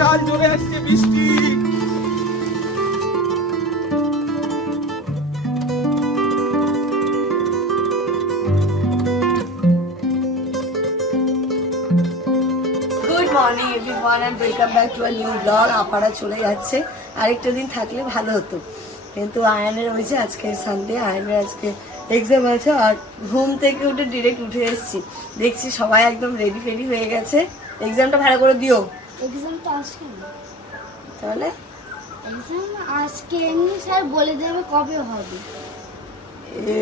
বিশাল জোরে আসছে বৃষ্টি। Morning everyone and welcome back to a new vlog আপারা চলে যাচ্ছে। আরেকটা দিন থাকলে ভালো হতো। কিন্তু আয়নের ওই যে আজকে সানডে আয়নের আজকে এক্সাম আছে আর ঘুম থেকে উঠে ডিরেক্ট উঠে এসেছি। দেখছি সবাই একদম রেডি ফেডি হয়ে গেছে। এক্সামটা ভালো করে দিও। এক্সাম তো আজকে তাহলে? এক্সাম আজকে এমনি স্যার বলে দেবে কবে হবে। এ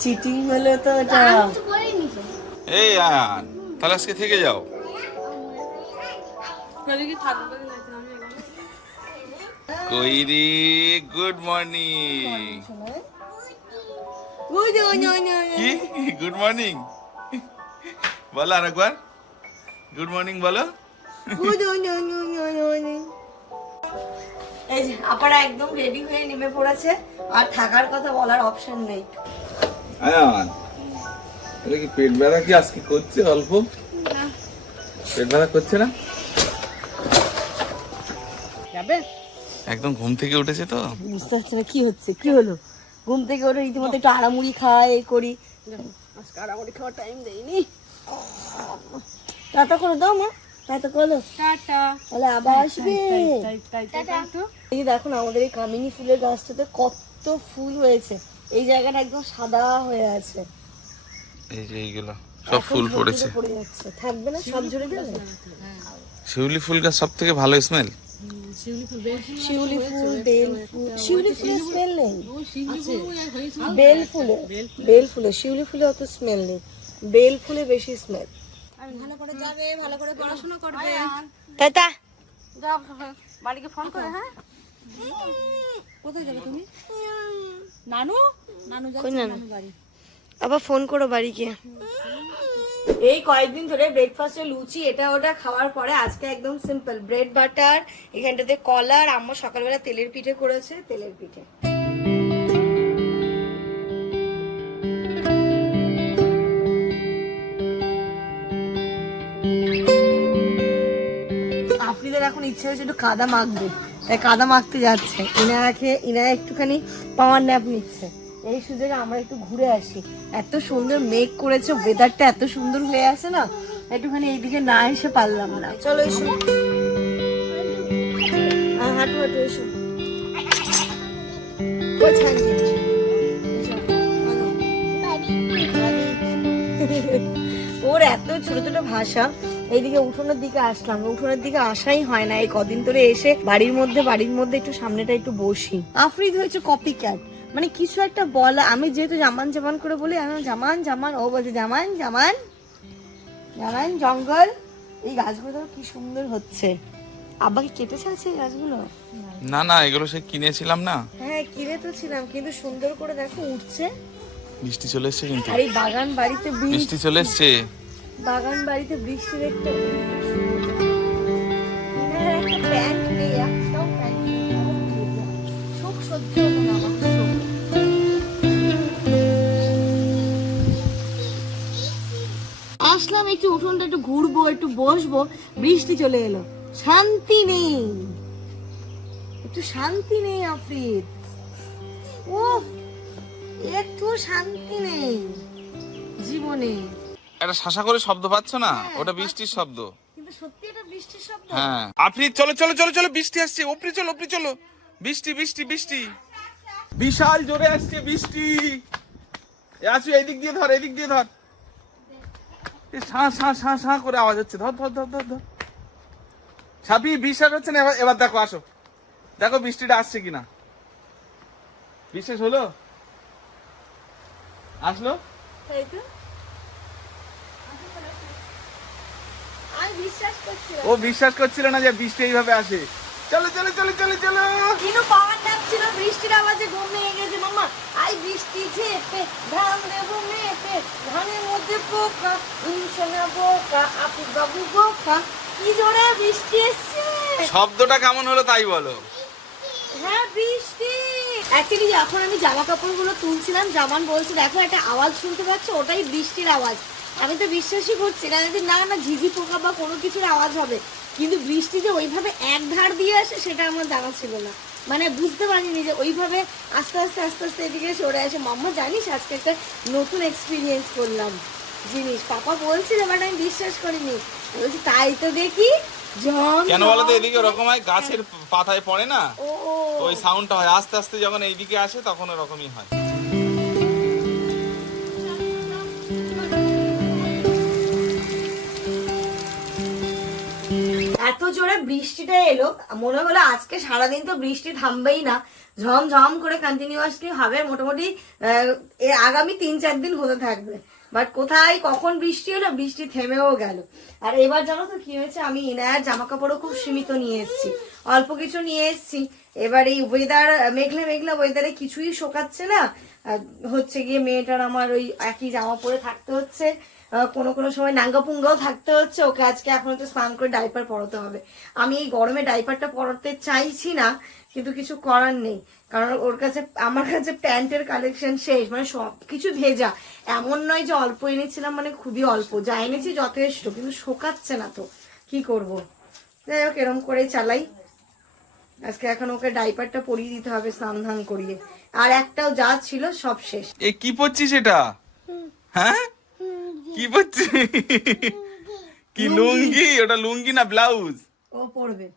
চিটিং হলো তো এটা আমি তো বলিনি এই আয়ান তাহলে আজকে থেকে যাও। কইরি গুড মর্নিং। কি? গুড মর্নিং বলো আরেকবার। গুড মর্নিং বলো। এই যে আপারা একদম রেডি হয়ে নেমে পড়েছে। আর থাকার কথা বলার অপশন নেই। আয়ান এটা কি পেট ব্যথা কি আজকে করছে অল্প? পেট ব্যথা করছে না? যাবে? একদম ঘুম থেকে উঠেছে তো। বুঝতে পারছি না কি হচ্ছে? কি হলো? ঘুম থেকে ওঠে রীতিমতো একটু আড়ামুড়ি খাই করি। আজকে আড়ামুড়ি খাওয়ার টাইম দেয়নি টাটা করে দাও মা। করো টাটা। তাহলে আবার আসবে। এই দেখো আমাদের এই কামিনী ফুলের গাছটাতে কত ফুল হয়েছে। এই জায়গাটা একদম সাদা হয়ে আছে। এই যে এইগুলো সব ফুল ঝরে পড়েছে। ঝরে পড়ে যাচ্ছে। থাকবে না? সব ঝরে যাবে শিউলি ফুল গাছ সব থেকে ভালো স্মেল শিউলি ফুল বেল ফুল। শিউলি ফুলের স্মেল নেই? বেল ফুলে? বেল ফুলে। শিউলি ফুলে অত স্মেল নেই। বেল ফুলে বেশি স্মেল ভালো করে যাবে ভালো করে পড়াশোনা করবে। টাটা। বাড়িকে ফোন করে হ্যাঁ। কোথায় যাবে তুমি? নানু? নানু যাচ্ছে নানু? বাড়ি। আবার ফোন করো বাড়ি গিয়ে। এই কয়েকদিন ধরে ব্রেকফাস্টে লুচি এটা ওটা খাওয়ার পরে আজকে একদম সিম্পল ব্রেড বাটার এখানটাতে কলার আর আম্মা সকালবেলা তেলের পিঠে করেছে তেলের পিঠে। আফরিদের এখন ইচ্ছে হয়েছে একটু কাদা মাখবে। তাই কাদা মাখতে যাচ্ছে। ইনায়াকে ইনায়া একটুখানি পাওয়ার ন্যাপ নিচ্ছে। এই সুযোগে আমরা একটু ঘুরে আসি। এত সুন্দর মেঘ করেছে ওয়েদারটা এত সুন্দর হয়ে আছে না, একটুখানি এইদিকে না এসে পারলাম না। চলো এসো। হাঁটু হাঁটু, এসো। ওর এত ছোট ছোট ভাষা। এইদিকে উঠোনের দিকে আসলাম। উঠোনের দিকে আসাই হয় না। এই কদিন ধরে এসে বাড়ির মধ্যে বাড়ির মধ্যে একটু সামনেটা একটু বসি। আফরিদ হয়েছে কপি ক্যাট মানে কিছু একটা বলা আমি যেহেতু জামান জামান করে বলি আমি জামান জামান ও বলছে জামান জামান জামান জঙ্গল এই গাছগুলো দেখো কি সুন্দর হচ্ছে। আব্বাকে কেটেছে আছে এই গাছগুলো? না না এগুলো সে কিনেছিলাম না। হ্যাঁ কিনে তো ছিলাম কিন্তু সুন্দর করে দেখো উঠছে। বৃষ্টি চলে এসছে কিন্তু। আর এই বাগান বাড়িতে বৃষ্টি চলে এসছে। বাগান বাড়িতে বৃষ্টি দেখতে। একটা। আসলাম একটু উঠোনটা, একটু ঘুরবো, একটু বসবো, বৃষ্টি চলে এলো। শান্তি নেই। একটু শান্তি নেই আফ্রিদ ও একটু শান্তি নেই। জীবনে। একটা শাসা করে শব্দ পাচ্ছ না? ওটা বৃষ্টির শব্দ। কিন্তু সত্যি এটা বৃষ্টির শব্দ? হ্যাঁ। আপনি চলো চলো চলো চলো বৃষ্টি আসছে। ওপরে চলো ওপরে চলো। বৃষ্টি বৃষ্টি বৃষ্টি। বিশাল জোরে আসছে বৃষ্টি। এ আসু এদিক দিয়ে ধর এদিক দিয়ে ধর। শাঁ শাঁ শাঁ শাঁ করে আওয়াজ হচ্ছে। ধর ধর ধর ধর ধর। সাপি বিশ্বাস হচ্ছে না এবার এবার দেখো আসো। দেখো বৃষ্টিটা আসছে কিনা। বিশ্বাস হলো? আসলো? তাই তো আমি বিশ্বাস করছি না ও বিশ্বাস করছিল না যে বৃষ্টি এইভাবে আসে। চলো চলো চলো চলো চলো। কিনো পাওয়ার নাম ছিল বৃষ্টির আওয়াজে ঘুম ভেঙে গেছে মামা আই বৃষ্টি ঝেপে ধান দেবো মেপে ধানের মধ্যে পোকা ইনশোনা বোকা আপু বাবু বোকা। কি জোরে বৃষ্টি এসছে? শব্দটা কেমন হলো তাই বলো। হ্যাঁ বৃষ্টি। অ্যাকচুয়ালি যখন আমি জামা কাপড়গুলো তুলছিলাম জামান বলছে দেখো একটা আওয়াজ শুনতে পাচ্ছ? ওটাই বৃষ্টির আওয়াজ। আমি তো বিশ্বাসই করছি না যে না না ঝিঝি পোকা বা কোনো কিছুর আওয়াজ হবে কিন্তু বৃষ্টি যে ওইভাবে এক ধার দিয়ে আসে সেটা আমার জানা ছিল না। মানে বুঝতে পারিনি যে ওইভাবে আস্তে আস্তে আস্তে আস্তে এদিকে সরে আসে মাম্মা জানিস আজকে একটা নতুন এক্সপিরিয়েন্স করলাম জিনিস। পাপা বলছিল বাট আমি বিশ্বাস করিনি। বলছি তাই তো দেখি কেন বলো তো ঝম এদিকে ওরকম হয় গাছের পাতায় পড়ে না? ও। ওই সাউন্ডটা হয় আস্তে আস্তে যখন এইদিকে আসে তখন ওরকমই হয়। এত জোরে বৃষ্টিটা এলো, মনে হলো আজকে সারাদিন তো বৃষ্টি থামবেই না। ঝমঝম করে কন্টিনিউয়াসলি হবে, মোটামুটি আগামী তিন চার দিন হতে থাকবে। বাট কোথায়, কখন বৃষ্টি হলো, বৃষ্টি থেমেও গেল। আর এবার জানো তো কি হয়েছে? আমি ইনায়ার জামা কাপড়ও খুব সীমিত নিয়ে এসেছি। অল্প কিছু নিয়ে এসেছি। এবার এই ওয়েদার মেঘলা মেঘলা ওয়েদারে কিছুই শোকাচ্ছে না। হচ্ছে গিয়ে মেয়েটার আমার ওই একই জামা পরে থাকতে হচ্ছে। কোনো কোনো সময় নাঙ্গা পুঙ্গাও থাকতে হচ্ছে ওকে আজকে এখন তো স্নান করে ডাইপার পরাতে হবে। আমি এই গরমে ডাইপারটা পরাতে চাইছি না কিন্তু কিছু করার নেই। কারণ ওর কাছে আমার কাছে প্যান্টের কালেকশন শেষ মানে সব কিছু ভেজা। এমন নয় যে অল্প এনেছিলাম মানে খুবই অল্প। যা এনেছি যথেষ্ট কিন্তু শোকাচ্ছে না তো। কি করব? যাই হোক এরম করেই চালাই। আজকে এখন ওকে ডাইপারটা পরিয়ে দিতে হবে স্নান ধান করিয়ে। আর একটাও যা ছিল সব শেষ। এ কি পড়ছিস এটা? হ্যাঁ? কি পড়ছিস কি লুঙ্গি? ওটা লুঙ্গি না ব্লাউজ? ও পড়বে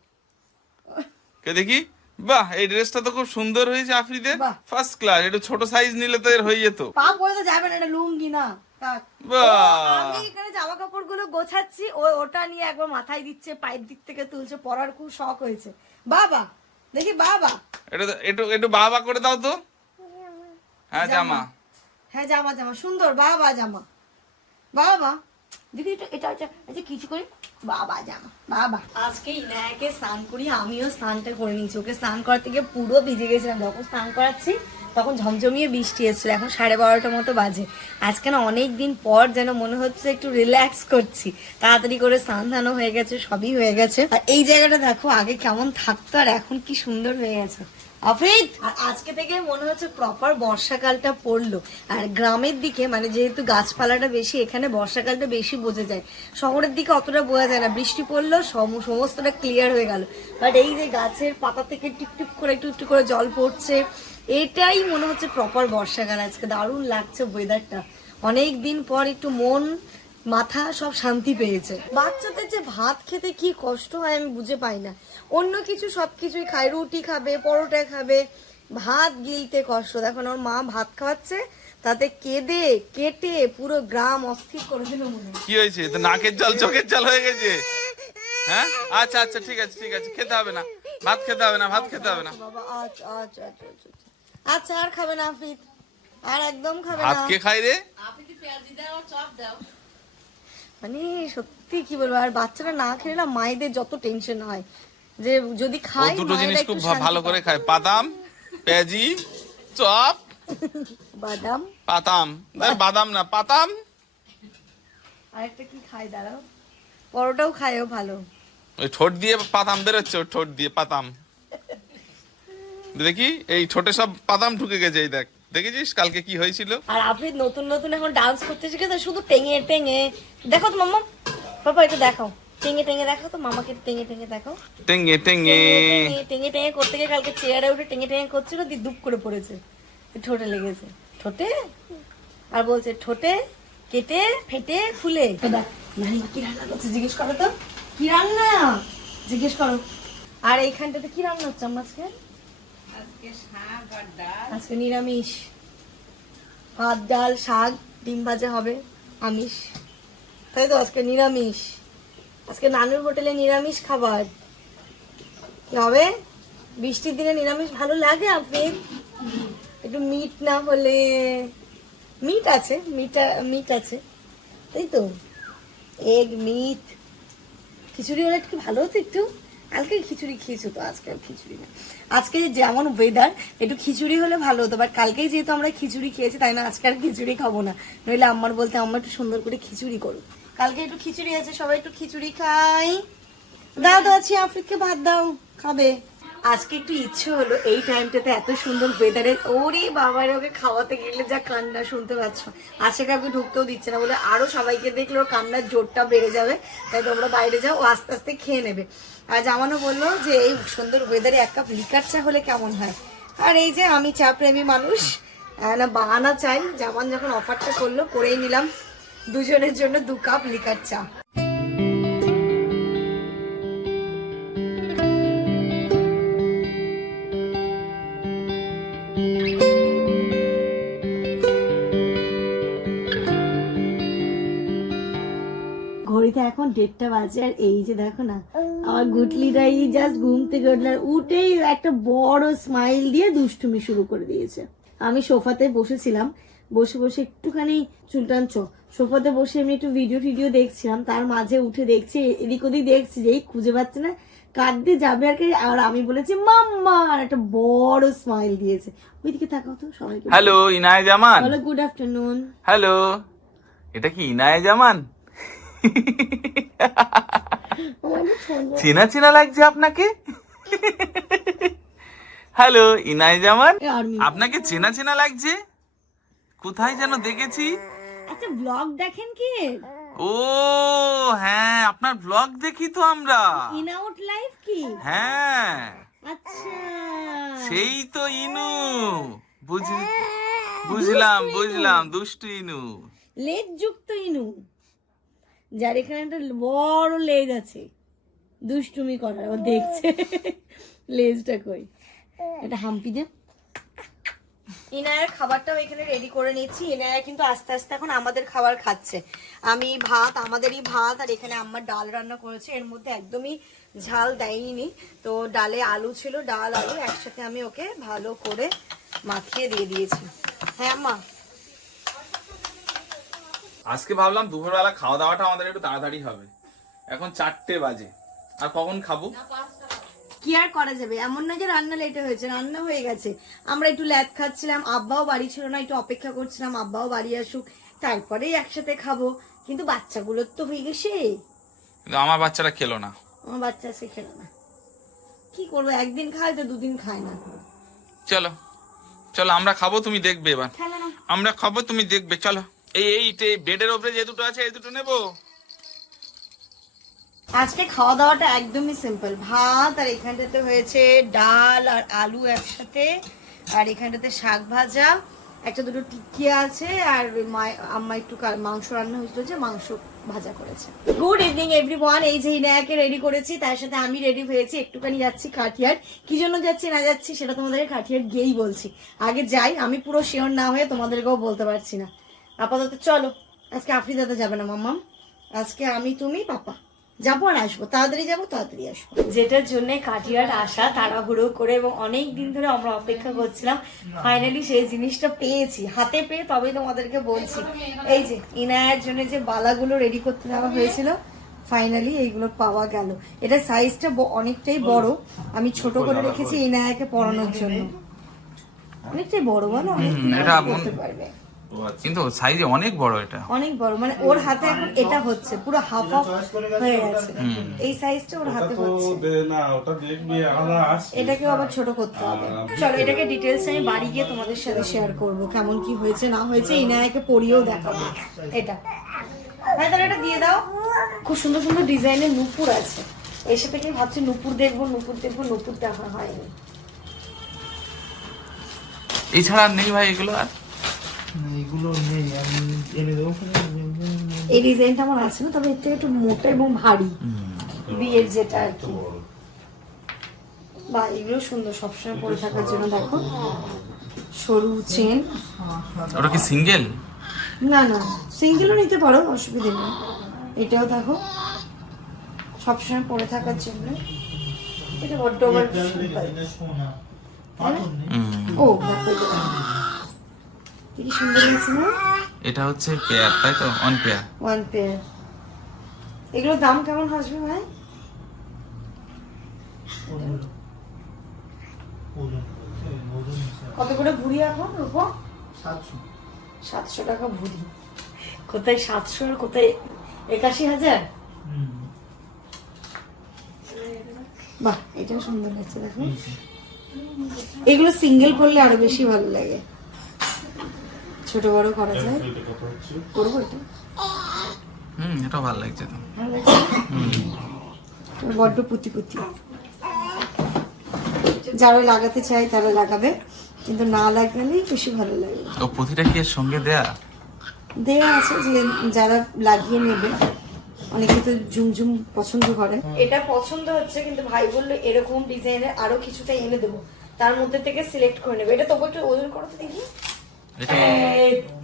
কে দেখি? বাহ এই ড্রেসটা তো খুব সুন্দর হয়েছে আফ্রিদের। বাহ। ফার্স্ট ক্লাস একটু ছোট সাইজ নিলে তো এর হয়ে যেত। পা পরে তো যাবে না এটা লুঙ্গি না। আমি এখানে জামা কাপড়গুলো গোছাচ্ছি। ও ওটা নিয়ে একবার মাথায় দিচ্ছে পায়ের দিক থেকে তুলছে পরার খুব শখ হয়েছে। বাবা দেখি বাবা। এটা একটু একটু বাবা করে দাও তো। হ্যাঁ জামা। হ্যাঁ জামা জামা। সুন্দর বাবা জামা। বাবা, দেখি এটা এটা কিছু করি বাবা জামা, বাবা। আজকে ইনায়াকে স্নান করি আমিও স্নানটা করে নিয়েছি। ওকে স্নান করাতে গিয়ে পুরো ভিজে গেছিলাম। যখন স্নান করাচ্ছি, তখন ঝমঝমিয়ে বৃষ্টি এসেছিল। এখন সাড়ে বারোটার মতো বাজে। আজকে না অনেক দিন পর যেন মনে হচ্ছে একটু রিল্যাক্স করছি। তাড়াতাড়ি করে স্নান ধানও হয়ে গেছে, সবই হয়ে গেছে। আর এই জায়গাটা দেখো, আগে কেমন থাকতো আর এখন কি সুন্দর হয়ে গেছে। আফরিদ আর আজকে থেকে মনে হচ্ছে প্রপার বর্ষাকালটা পড়ল। আর গ্রামের দিকে মানে যেহেতু গাছপালাটা বেশি, এখানে বর্ষাকালটা বেশি বোঝা যায়। শহরের দিকে অতটা বোঝা যায় না। বৃষ্টি পড়ল, সম- সমস্তটা ক্লিয়ার হয়ে গেল। বাট এই যে গাছের পাতা থেকে টিপ টিপ করে, একটু একটু করে জল পড়ছে, এটাই মনে হচ্ছে প্রপার বর্ষাকাল আজকে। দারুণ লাগছে ওয়েদারটা অনেক দিন পর একটু মন মাথা সব শান্তি পেয়েছে। বাচ্চাদের যে ভাত খেতে কি কষ্ট হয় আমি বুঝে পাই না। অন্য কিছু সব কিছুই খায় রুটি খাবে পরোটা খাবে ভাত গিলতে কষ্ট। দেখো ওর মা ভাত খাওয়াচ্ছে তাতে কেঁদে কেটে পুরো গ্রাম অস্থির করে দিল মনে কি হয়েছে? তো নাকের জল চোখের জল হয়ে গেছে? হ্যাঁ? আচ্ছা আচ্ছা ঠিক আছে ঠিক আছে খেতে হবে না। ভাত খেতে হবে না ভাত খেতে হবে না। বাবা আচ্ছা আচ্ছা আচ্ছা আচ্ছা, আচ্ছা। আচ্ছা আর খাবে না আফিদ আর একদম খাবে না। কে খাই রে? আপনি কি পেঁয়াজি দাও চপ দাও। মানে সত্যি কি বলব? আর বাচ্চারা না খেলে না মায়েদের যত টেনশন হয়। যে যদি খাই দুটো জিনিস খুব ভালো করে খায়। বাদাম পেঁয়াজি চপ। বাদাম। পাতাম বাদাম না পাতাম আরেকটা কি খাই দাঁড়াও। পরোটাও খায়ও ভালো। ওই ঠোঁট দিয়ে পাতাম বেরোচ্ছে ঠোঁট দিয়ে পাতাম দেখি এই ঠোঁটে সব পাতাম ঢুকে গেছে এই দেখ। দেখেছিস কালকে কি হয়েছিল? আর আপনি নতুন নতুন এখন ডান্স করতে শিখেছে শুধু টেঙে টেঙে। দেখো তো মাম্মা পাপা এটা দেখাও। টেঙে টেঙে দেখাও তো মামাকে টেঙে টেঙে দেখাও। টেঙ্গে টেঙ্গে টেঙে টেঙে টেঙে করতে গিয়ে কালকে চেয়ারে উঠে টেঙে টেঙে করছিল দিয়ে দুপ করে পড়েছে। ঠোঁটে লেগেছে। ঠোঁটে? আর বলছে ঠোঁটে কেটে ফেটে ফুলে। নানি কি রান্না করছে? জিজ্ঞেস করো তো। কি রান্না? জিজ্ঞেস করো। আর এইখানটাতে কি রান্না হচ্ছে আমার আজকে আজকে নিরামিষ। ভাত, ডাল, শাক, ডিম ভাজা হবে, আমিষ। তাই তো, আজকে নিরামিষ। আজকে নানুর হোটেলে নিরামিষ খাবার। কি হবে? বৃষ্টির দিনে নিরামিষ ভালো লাগে আপনি? একটু মিট না হলে। মিট আছে, মিট মিট আছে। তাই তো? Egg, meet. খিচুড়ি হলে একটু ভালো হতো একটু। কালকে খিচুড়ি খেয়েছো তো, আজকে খিচুড়ি না। আজকে যেমন ওয়েদার একটু খিচুড়ি হলে ভালো হতো বাট কালকেই যেহেতু আমরা খিচুড়ি খেয়েছি, তাই না? আজকে আর খিচুড়ি খাব না। নইলে আম্মার বলতে, আম্মা একটু সুন্দর করে খিচুড়ি করো। কালকে একটু খিচুড়ি আছে, সবাই একটু খিচুড়ি খাই। দাও দাও আছি আফ্রিককে ভাত দাও, খাবে। আজকে একটু ইচ্ছে হলো, এই টাইমটাতে এত সুন্দর ওয়েদারে ওরে বাবার ওকে খাওয়াতে গেলে যা কান্না, শুনতে পাচ্ছ। আজকে কাউকে ঢুকতেও দিচ্ছে না বলে আরও সবাইকে দেখলে ওর কান্নার জোরটা বেড়ে যাবে, তাই তোমরা বাইরে যাও, ও আস্তে আস্তে খেয়ে নেবে। আর জামানো বলল যে এই সুন্দর ওয়েদারে এক কাপ লিকার চা হলে কেমন হয়? আর এই যে আমি চা প্রেমী মানুষ না, বাহানা চাই। জামান যখন অফারটা করল, করেই নিলাম। দুজনের জন্য দু কাপ লিকার চা। ঘড়িতে এখন দেড়টা বাজে আর এই যে দেখো না আমার গুটলিটা এই জাস্ট ঘুম থেকে উঠল উঠেই একটা বড় স্মাইল দিয়ে দুষ্টুমি শুরু করে দিয়েছে। আমি সোফাতে বসেছিলাম বসে বসে একটুখানি চুলটানছ সোফাতে বসে আমি একটু ভিডিও টিডিও দেখছিলাম তার মাঝে উঠে দেখছি এদিক ওদিক দেখছি যেই খুঁজে পাচ্ছে না কাঁদতে যাবে আর কি আর আমি বলেছি মাম্মা! আর একটা বড় স্মাইল দিয়েছে। ওইদিকে তাকাও তো সবাইকে। Hello Inay Zaman. Hello good afternoon hello এটা কি ইনায় জামান? চেনা চেনা লাগছে আপনাকে? হ্যালো ইনায় জামান? আপনাকে চেনা চেনা লাগছে? কোথায় যেন দেখেছি। আচ্ছা ব্লগ দেখেন কি? ও হ্যাঁ আপনার ব্লগ দেখি তো আমরা। ইন আউট লাইফ কি? হ্যাঁ। আচ্ছা। সেই তো ইনু। বুঝ বুঝলাম বুঝলাম দুষ্টু ইনু। লেজ যুক্ত ইনু। যার এখানে একটা বড় লেজ আছে। দুষ্টুমি করার, ও দেখছে। লেজটা কই? এটা হাম্পি দে। ইনায়ের খাবারটাও এখানে রেডি করে নিচ্ছি ইনায়া কিন্তু আস্তে আস্তে এখন আমাদের খাবার খাচ্ছে। আমি ভাত, আমাদেরই ভাত, আর এখানে আম্মা ডাল রান্না করেছে। এর মধ্যে একদমই ঝাল দেয়নি। তো ডালে আলু ছিল, ডাল, আলু একসাথে আমি ওকে ভালো করে মাখিয়ে দিয়ে দিয়েছি। হ্যাঁ আম্মা? আজকে ভাবলাম দুপুরবেলা খাওয়া দাওয়াটা আমাদের একটু তাড়াতাড়ি হবে। এখন চারটে বাজে। আর কখন খাব? কি আর করা যাবে? এমন না যে রান্না লেটে হয়েছে রান্না হয়ে গেছে। আমরা একটু ল্যাদ খাচ্ছিলাম আব্বাও বাড়ি ছিল না একটু অপেক্ষা করছিলাম আব্বাও বাড়ি আসুক তারপরেই একসাথে খাব। কিন্তু বাচ্চাগুলোর তো হয়ে গেছে। কিন্তু আমার বাচ্চারা খেলো না। আমার বাচ্চা আজকে খেলো না। কি করব একদিন খায় তো দুদিন খায় না। চলো চলো আমরা খাব তুমি দেখবে এবার। আমরা খাব তুমি দেখবে চলো। এই এই বেডের ওপরে যে দুটো আছে, এই দুটো নেব? আজকে খাওয়া দাওয়াটা একদমই সিম্পল ভাত আর এখানটাতে হয়েছে ডাল আর আলু একসাথে, আর এখানটাতে শাক ভাজা। একটা দুটো টিকিয়া আছে, আর আম্মা একটু মাংস রান্না হয়েছিল যে মাংস ভাজা করেছে। গুড ইভিনিং এভরিওয়ান এই যে ইনায়াকে রেডি করেছি, তার সাথে আমি রেডি হয়েছি। একটুখানি যাচ্ছি কাঠিয়ার। কি জন্য যাচ্ছি, না যাচ্ছি, সেটা তোমাদেরকে কাঠিয়ার গিয়েই বলছি। আগে যাই, আমি পুরো শিওর না হয়ে তোমাদেরকেও বলতে পারছি না। আপাতত চলো। আজকে আফ্রিদাতে যাবে না মাম্মাম। আজকে আমি তুমি পাপা। যাব আর আসব। তাড়াতাড়ি যাব তাড়াতাড়ি আসব। যেটার জন্য কাটিয়ার আসা তাড়াহুড়ো করে এবং অনেক দিন ধরে আমরা অপেক্ষা করছিলাম ফাইনালি সেই জিনিসটা পেয়েছি। হাতে পেয়ে তবেই তোমাদেরকে বলছি। এই যে ইনায়ার জন্য যে বালাগুলো রেডি করতে দেওয়া হয়েছিল ফাইনালি এইগুলো পাওয়া গেল। এটা সাইজটা অনেকটাই বড়। আমি ছোট করে রেখেছি ইনায়াকে পরানোর জন্য। অনেকটাই বড় বলো অনেক করতে পারবে। কিন্তু সাইজে অনেক বড় এটা। অনেক বড় মানে ওর হাতে এখন এটা হচ্ছে পুরো হাফ অফ হয়ে গেছে। এই সাইজটা ওর হাতে হচ্ছে। না ওটা দেখবি এটাকেও আবার ছোট করতে হবে। চলো এটাকে ডিটেলস আমি বাড়ি গিয়ে তোমাদের সাথে শেয়ার করব কেমন কি হয়েছে না হয়েছে ইনায়াকে পরিয়েও দেখাবো। এটা। ভাই তাহলে এটা দিয়ে দাও। খুব সুন্দর সুন্দর ডিজাইনের নুপুর আছে। এসে থেকে ভাবছি নুপুর দেখব নুপুর দেখব নুপুর দেখা হয়নি। এছাড়া নেই ভাই এগুলো আর? এগুলো নেই আমি এনে দেবো এই ডিজাইনটা আমার আছে না তবে এর থেকে একটু মোটা এবং ভারী। বিয়ের যেটা আর কি। বা এগুলো সুন্দর সবসময় পরে থাকার জন্য দেখো। সরু চেন। ওটা কি সিঙ্গেল? না না সিঙ্গেলও নিতে পারো অসুবিধে নেই। এটাও দেখো। সবসময় পরে থাকার জন্য। এটা বড্ড আবার। ও দেখো। কি সুন্দর হয়েছে না? এটা হচ্ছে পেয়ার তাই তো? অন পেয়ার ওয়ান পেয়ার এগুলোর দাম কেমন আসবে ভাই? কত করে ভুড়ি এখন রূপো? সাতশো টাকা ভুড়ি। কোথায় সাতশো আর কোথায় একাশি হাজার? বাহ এটা সুন্দর লাগছে দেখো। এগুলো সিঙ্গেল করলে আরও বেশি ভালো লাগে। ছোট বড় করা যায়? এটা কত হচ্ছে? করব এটা? হুম এটা ভালো লাগছে তো? বড্ড পুঁতি পুঁতি। যারা লাগাতে চায় তারা লাগাবে কিন্তু না লাগালেই বেশি ভালো লাগে। ও পুঁথিটা কি এর সঙ্গে দেয়া? দেয়া আছে যে যারা লাগিয়ে নেবে অনেকে তো ঝুমঝুম পছন্দ করে। এটা পছন্দ হচ্ছে কিন্তু ভাই বলল এরকম ডিজাইনের আরও কিছুটা এনে দেবো। তার মধ্যে থেকে সিলেক্ট করে নেবে। এটা তবু একটু ওজন করো তো দেখি।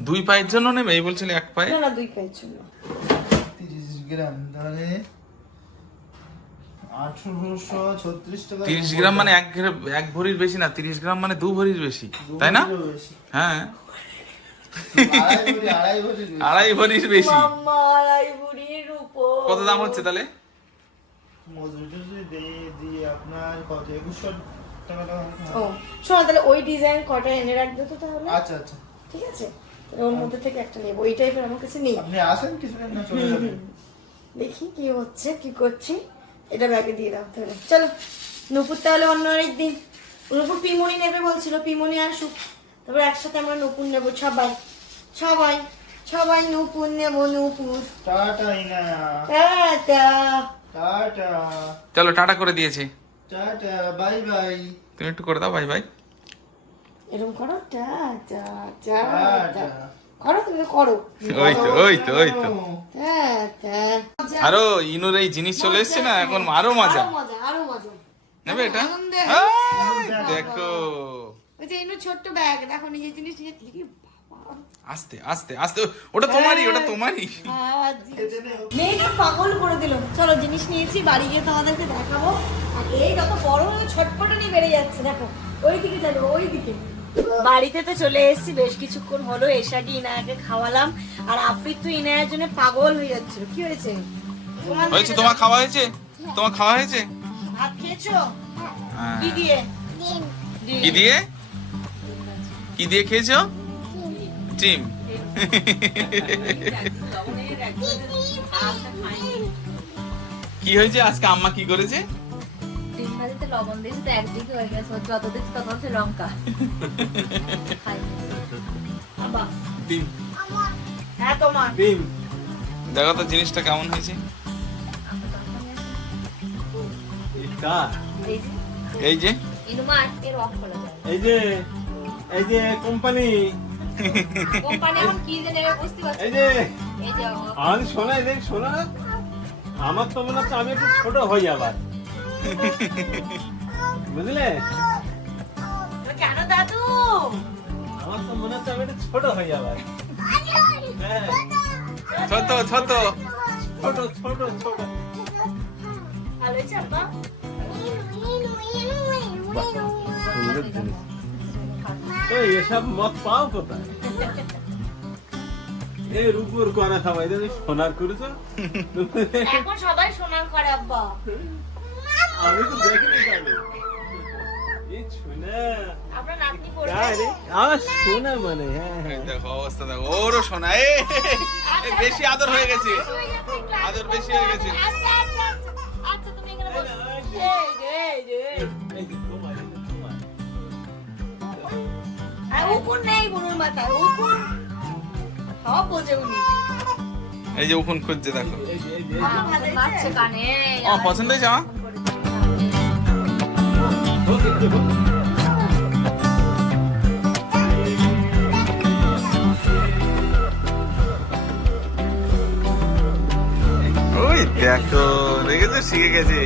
দুই পায়ের জন্য নেবে এই বলছিলে এক পায়ে। না না দুই পায়ের জন্য। তিরিশ গ্রাম তাহলে আঠারোশো ছত্রিশ টাকা। তিরিশ গ্রাম মানে এক এক ভরির বেশি না তিরিশ গ্রাম মানে দু ভরির বেশি তাই না? হ্যাঁ। আড়াই ভরির বেশি। কত দাম হচ্ছে তাহলে? মজুরি দিয়ে দিয়ে আপনার কত? একুশশো ও শোনো তাহলে ওই ডিজাইন কটা এনে রাখবে তো তাহলে? আচ্ছা আচ্ছা। ঠিক আছে? তাহলে ওর মধ্যে থেকে একটা নেব। ওই টাইপের আমার কাছে নেই। আপনি আসেন কিছুদিন না চলে যাবেন দেখি কি হচ্ছে কি করছি। এটা ব্যাগে দিয়ে দাও তাহলে। চলো নুপুর তাহলে অন্য একদিন নুপুর পিমনি নেবে বলছিল পিমনি আসুক। তারপর একসাথে আমরা নুপুর নেব সবাই। সবাই সবাই নুপুর নেব নুপুর। Tata tata. টাটা। চলো টাটা করে দিয়েছি। Tata bye bye. তুমি একটু করে দাও ভাই ভাই এরকম করো টাটা টাটা টাটা করো তুমি করো। ওই তো ওই তো ওই তো। আরও ইনুর এই জিনিস চলে এসছে না এখন আরও মজা। আরও মজা নেবে এটা? দেখো। ওই যে ইনু ছোট্ট ব্যাগ দেখো নিজের জিনিস নিজে আস্তে আস্তে আস্তে ওটা তোমারই ওটা তোমারই। মেয়েটা পাগল করে দিল। চলো জিনিস নিয়েছি বাড়ি গিয়ে তোমাদেরকে দেখাবো। আর এই যত বড় ছটপটানি বেড়ে যাচ্ছে দেখো। ওই দিকে যাবে ওই দিকে বাড়িতে তো চলে এসেছি বেশ কিছুক্ষণ হলো এসে আগে ইনায়াকে খাওয়ালাম। আর আফ্রিদ তো ইনায়ার জন্য পাগল হয়ে যাচ্ছিল। কি হয়েছে? তোমার হয়েছে তোমার খাওয়া হয়েছে? তোমার খাওয়া হয়েছে? ভাত খেয়েছো? হ্যাঁ। কি দিয়ে? কি দিয়ে? কি দিয়ে খেয়েছো? ডিম কি হয়েছে? আজকে আম্মা কি করেছে? ডিম ভাজিতে লবণ দিয়েছি তো একদিকে হয়ে গেছে। যত দিচ্ছি তত হচ্ছে লঙ্কা। ডিম। হ্যাঁ তোমার। ডিম। দেখো তো জিনিসটা কেমন হয়েছে। এই যে, এই যে। ইনুমার এর অফ করা যায় এই যে এই যে কোম্পানি আমি শোনা দেখ শোনা। আমার তো মনে হচ্ছে আমি একটু ছোট হই আবার। বুঝলে? কেন দাদু? আমার তো মনে হচ্ছে আমি একটু ছোট হই আবার। হ্যাঁ। ছোট ছোট। ছোট ছোট ছোট। আব্বা? তো এসব মত পাও কোথায়? এর উপর করা সবাই তুমি সোনার করেছ? এখন সবাই সোনার করে আব্বা। আমি তো দেখিনি তাহলে। এই মানে হ্যাঁ এই হ্যাঁ বেশি আদর হয়ে গেছে। আদর বেশি হয়ে গেছে। আচ্ছা আচ্ছা আচ্ছা আচ্ছা তুমি আর উকুন নেই বুনুর মাথায় উকুন। সব বোঝে উনি। এই যে উকুন খুঁজছে দেখো। আমার পছন্দ হয়েছে আমার। ওই দেখো দেখেছ? শিখে গেছে।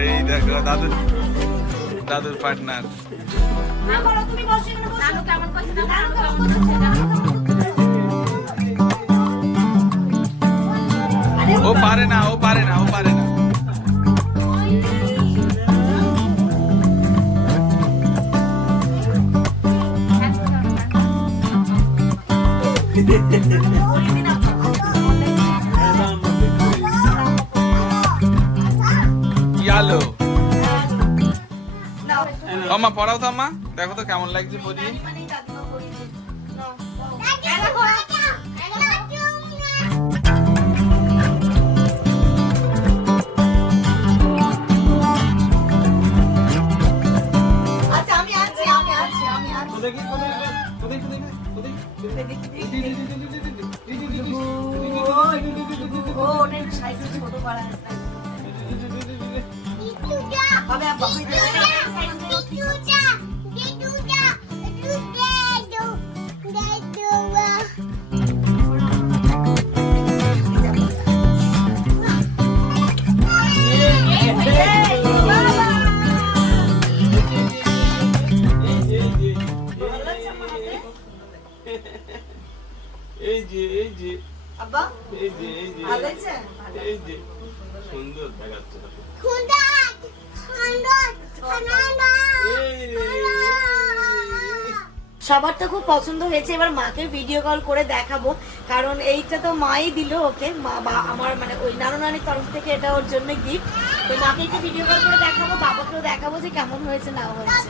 এই দেখো দাদু দাদুর পার্টনার না করো তুমি বসো এখানে বসো। নানু কেমন করছে না নানু কেমন ও পারে না ও পারে না ও পারে না। আম্মা পড়াও তো আম্মা দেখো তো কেমন লাগছে বলি ছোট করা আছে সবার তো খুব পছন্দ হয়েছে, এবার মাকে ভিডিও কল করে দেখাবো। কারণ এইটা তো মাই দিল ওকে, মা বা আমার মানে ওই নানু নানির তরফ থেকে এটা ওর জন্য গিফট তো মাকে একটু ভিডিও কল করে দেখাবো, বাবাকেও দেখাবো যে কেমন হয়েছে না হয়েছে।